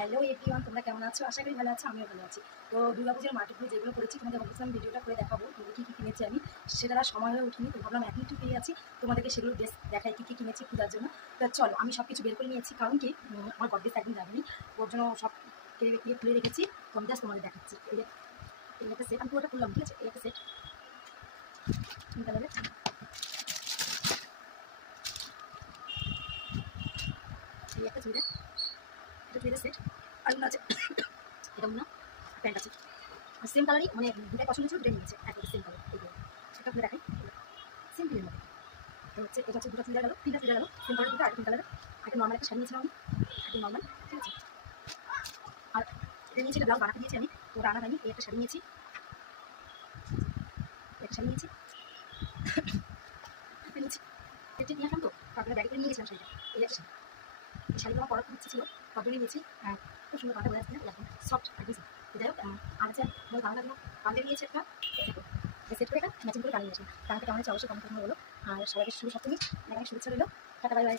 Hello everyone, তোমরা কেমন আছো? আশা করি ভালো আছো, আমিও ভালো আছি। তো দুর্গাপূজার মার্কেটগুলো যেগুলো করেছি তোমাদের বলছিলাম ভিডিওটা করে দেখাবো তো কী কী কিনেছি আমি, সেটা আর সময় হয়ে উঠিনি। তো ভাবলাম এখন একটু পেয়ে আছি, তোমাদেরকে সেগুলো বেশ দেখাই কী কী কিনেছি পূজার জন্য। তো চলো, আমি সব কিছু বের করে নিয়েছি, কারণ কি আমার গডরেজ একদিন যাবেনি, ওর জন্য সব খুলে রেখেছি। তো আমি জাস্ট তোমাদের দেখাচ্ছি। এই একটা সেট আমি পুরোটা খুললাম, ঠিক আছে? এই একটা সেট কালারের, এই একটা চুড়িদার, এটা চুড়িদার সেট। আর আছে এটা মনে প্যান্ট আছে, সেম কালারই, মানে দুটাই পছন্দ ছিল, দুটাই নিয়েছে একদম সেম কালার। এইগুলো একটা খুলে দেখাই, সিম্পলের মধ্যে। তো হচ্ছে এটা হচ্ছে দুটো চুড়িদার গেলো, তিনটা চুড়িদার গেলো, সেম কালার দুটো, আরেকটা কালারের। একটা নর্মাল একটা শাড়ি নিয়েছিলাম আমি, একদম নর্মাল, ঠিক আছে? আর এটা নিয়েছি, এটা ব্লাউজ বানাতে দিয়েছি আমি, তো ওটা আনা হয়নি। এই একটা শাড়ি নিয়েছি, একটা শাড়ি নিয়েছি, নিয়েছি সেটটি নিয়ে আসলাম। তো তারপরে ব্যাগে করে নিয়ে গেছিলাম শাড়িটা। এই একটা শাড়ি, এই শাড়িটা আমার পরার খুব ইচ্ছে ছিল, তারপরে নিয়েছি। খুব সুন্দর কাটা বোঝা যাচ্ছে না, এরকম সফট একদম। যাই হোক, আর হচ্ছে আমার বাংলা জন্য পাঞ্জাবি নিয়েছি একটা, সেট করে এটা ম্যাচিং করে বানিয়ে নিয়েছিলাম। তাহলে কেমন হচ্ছে অবশ্যই কমেন্ট করে বলো। আর সবাইকে শুভ সপ্তমী, অনেক শুভেচ্ছা রইল। Tata, bye bye.